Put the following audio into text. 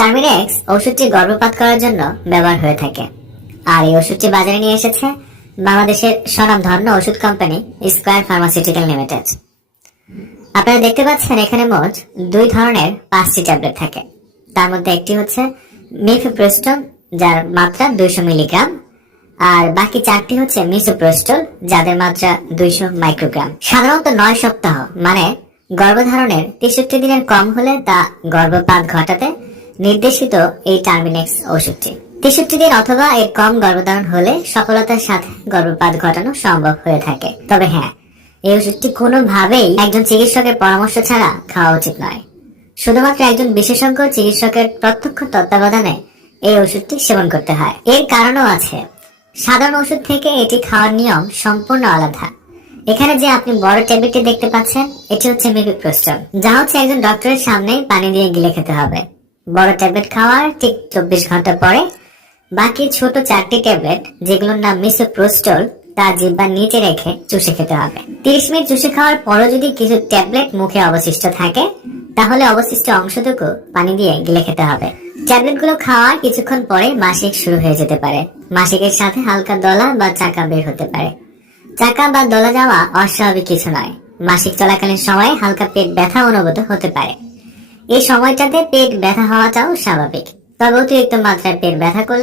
টার্মিনেক্স ওষুধটি গর্ভপাত করার জন্য ব্যবহার হয়ে থাকে। আর এই ওষুধটি বাজারে নিয়ে এসেছে বাংলাদেশের স্বনামধন্য ওষুধ কোম্পানি স্কয়ার ফার্মাসিউটিক্যাল লিমিটেড আপনারা দেখতে পাচ্ছেন এখানে মোট দুই ধরনের পাঁচটি ট্যাবলেট থাকে। তার মধ্যে একটি হচ্ছে মিফিপ্রোস্টন যার মাত্রা দুইশো মিলিগ্রাম, আর বাকি চারটি হচ্ছে মিসোপ্রোস্টল, যাদের মাত্রা দুইশো মাইক্রোগ্রাম। সাধারণত নয় সপ্তাহ মানে গর্ভধারণের তেষট্টি দিনের কম হলে তা গর্ভপাত ঘটাতে নির্দেশিত এই টার্মিনেক্স ওষুধটি। তেষট্টি দিন অথবা এর কম গর্ভধারণ হলে সফলতার সাথে গর্ভপাত ঘটানো সম্ভব হয়ে থাকে। তবে হ্যাঁ এই ওষুধটি কোনোভাবেই একজন চিকিৎসকের পরামর্শ ছাড়া খাওয়া উচিত নয়। শুধুমাত্র একজন বিশেষজ্ঞ চিকিৎসকের প্রত্যক্ষ তত্ত্বাবধানে এই ওষুধটি সেবন করতে হয়। এর কারণও আছে। সাধারণ ওষুধ থেকে এটি খাওয়ার নিয়ম সম্পূর্ণ আলাদা। এখানে যে আপনি বড় ট্যাবলেটটি দেখতে পাচ্ছেন, এটি হচ্ছে মিপিপ্রোস্টন যা হচ্ছে একজন ডক্টরের সামনে পানি দিয়ে গিলে খেতে হবে। বড় ট্যাবলেট খাওয়ার ঠিক চব্বিশ ঘণ্টা পরে। বাকি ছোট চারটি ট্যাবলেট, যেগুলোর নাম মিসোপ্রোস্টল, তা জিব্বার নিচে রেখে চুষে খেতে হবে। তিরিশ মিনিট চুষে খাওয়ার পরও যদি কিছু ট্যাবলেট মুখে অবশিষ্ট থাকে, তাহলে অবশিষ্ট অংশটুকু পানি দিয়ে গিলে খেতে হবে। ট্যাবলেটগুলো খাওয়ার কিছুক্ষণ পরে মাসিক শুরু হয়ে যেতে পারে। মাসিকের সাথে হালকা দলা বা চাকা বের হতে পারে। চাকা বা দলা যাওয়া অস্বাভাবিক কিছু নয়। মাসিক চলাকালীন সময়ে হালকা পেট ব্যথা অনুভূত হতে পারে। এই সময়টাতে পেট ব্যথা হওয়াটাও স্বাভাবিক। তবে অতিরিক্ত মাত্রায় পেট ব্যথা করলে